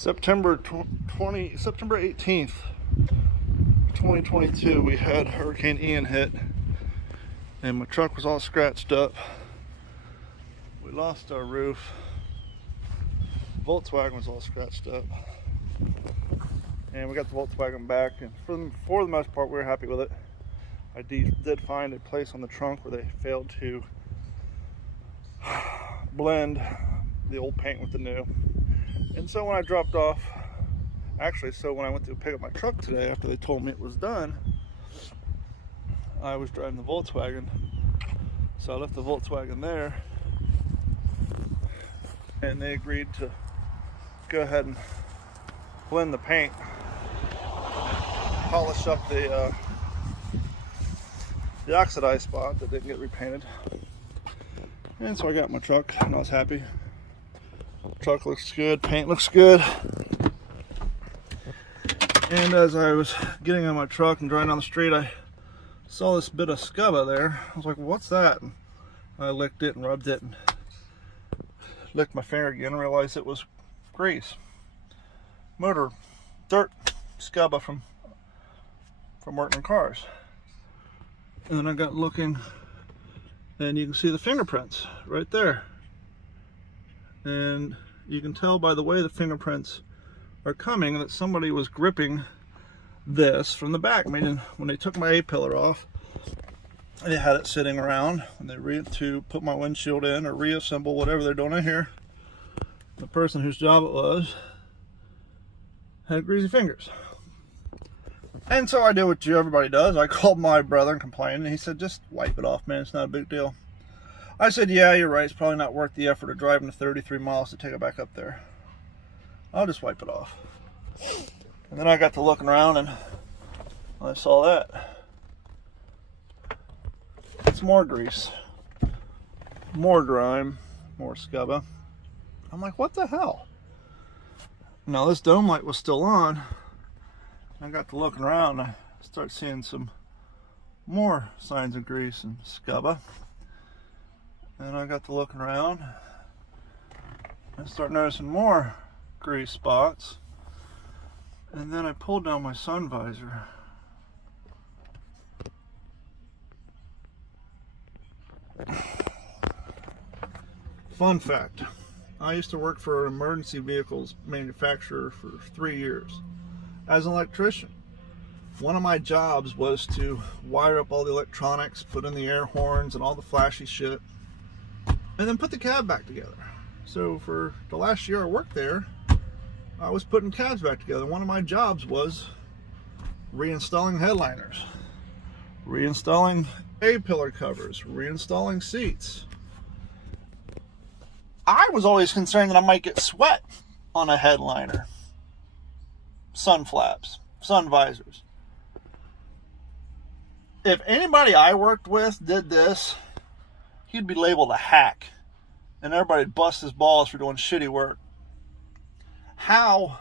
September 18th, 2022, we had Hurricane Ian hit, and my truck was all scratched up. We lost our roof. Volkswagen was all scratched up, and we got the Volkswagen back, and for the most part we were happy with it. I did find a place on the trunk where they failed to blend the old paint with the new. And so when I dropped off, when I went to pick up my truck today after they told me it was done, I was driving the Volkswagen. So I left the Volkswagen there, and they agreed to go ahead and blend the paint, polish up the oxidized spot that didn't get repainted. And so I got my truck, and I was happy. Truck looks good, paint looks good. And as I was getting on my truck and driving down the street, I saw this bit of scubba there. I was like, what's that? And I licked it and rubbed it and licked my finger again and realized it was grease. Motor dirt scubba from working in cars. And then I got looking, and you can see the fingerprints right there. And you can tell by the way the fingerprints are coming that somebody was gripping this from the back. Meaning when they took my A-pillar off, they had it sitting around, and they to put my windshield in or reassemble whatever they're doing in here. The person whose job it was had greasy fingers. And so I did what everybody does. I called my brother and complained, and he said, just wipe it off, man, it's not a big deal. I said, yeah, you're right, it's probably not worth the effort of driving to 33 miles to take it back up there. I'll just wipe it off. And then I got to looking around, and I saw that. It's more grease, more grime, more scubba. I'm like, what the hell? Now this dome light was still on. I got to looking around, and I start seeing some more signs of grease and scubba. And I got to looking around and start noticing more grease spots. And then I pulled down my sun visor. Fun fact, I used to work for an emergency vehicles manufacturer for 3 years as an electrician. One of my jobs was to wire up all the electronics, put in the air horns and all the flashy shit, and then put the cab back together. So for the last year I worked there, I was putting cabs back together. One of my jobs was reinstalling headliners, reinstalling A-pillar covers, reinstalling seats. I was always concerned that I might get sweat on a headliner, sun flaps, sun visors. If anybody I worked with did this, he'd be labeled a hack, and everybody'd bust his balls for doing shitty work. How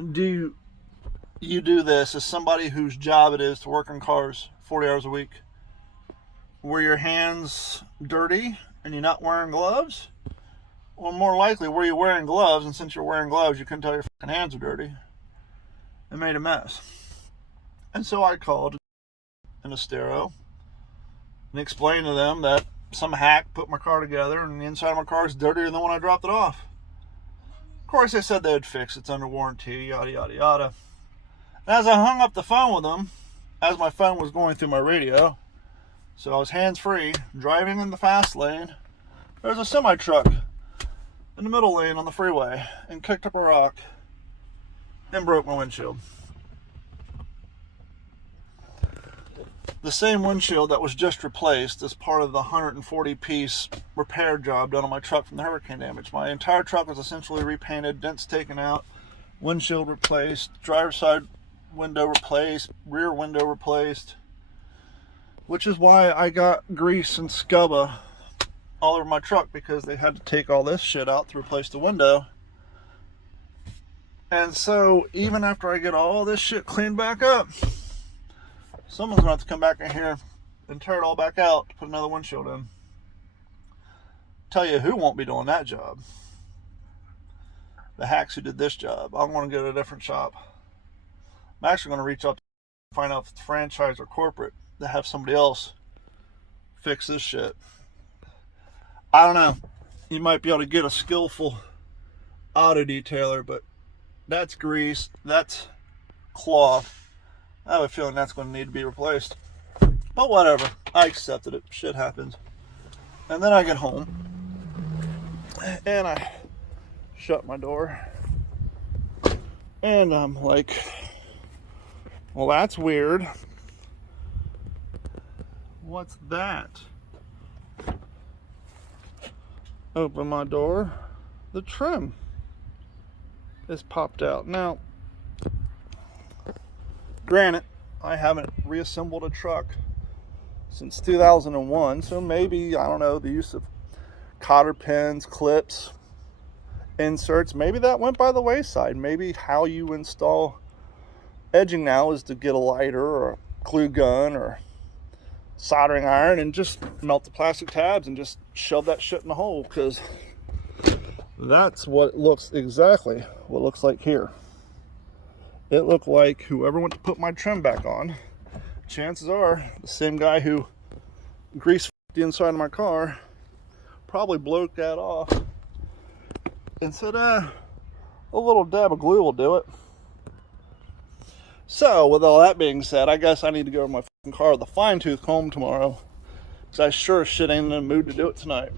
do you do this as somebody whose job it is to work in cars 40 hours a week? Were your hands dirty and you're not wearing gloves? Or more likely, were you wearing gloves, and since you're wearing gloves, you couldn't tell your fucking hands are dirty and made a mess? And so I called an Estero and explained to them that some hack put my car together and the inside of my car is dirtier than when I dropped it off. Of course, they said they would fix it. It's under warranty, yada, yada, yada. And as I hung up the phone with them, as my phone was going through my radio, so I was hands-free, driving in the fast lane, there was a semi-truck in the middle lane on the freeway and kicked up a rock and broke my windshield. The same windshield that was just replaced as part of the 140-piece repair job done on my truck from the hurricane damage. My entire truck was essentially repainted, dents taken out, windshield replaced, driver's side window replaced, rear window replaced, which is why I got grease and scubba all over my truck, because they had to take all this shit out to replace the window. And so even after I get all this shit cleaned back up, someone's gonna have to come back in here and tear it all back out to put another windshield in. Tell you who won't be doing that job. the hacks who did this job. I'm going to go to a different shop. I'm actually going to reach out to find out if it's franchise or corporate to have somebody else fix this shit. I don't know. You might be able to get a skillful auto detailer, but that's grease, that's cloth. I have a feeling that's going to need to be replaced. But whatever. I accepted it. Shit happens. And then I get home and I shut my door. And I'm like, well, that's weird. What's that? Open my door. The trim is popped out. Now, granted, I haven't reassembled a truck since 2001, so maybe, I don't know, the use of cotter pins, clips, inserts, maybe that went by the wayside. Maybe how you install edging now is to get a lighter or a glue gun or soldering iron and just melt the plastic tabs and just shove that shit in the hole, because that's what it looks exactly what it looks like here. It looked like whoever went to put my trim back on, chances are the same guy who greased the inside of my car probably bloke that off and said, a little dab of glue will do it. So, with all that being said, I guess I need to go to my fucking car with a fine-tooth comb tomorrow, because I sure as shit ain't in the mood to do it tonight.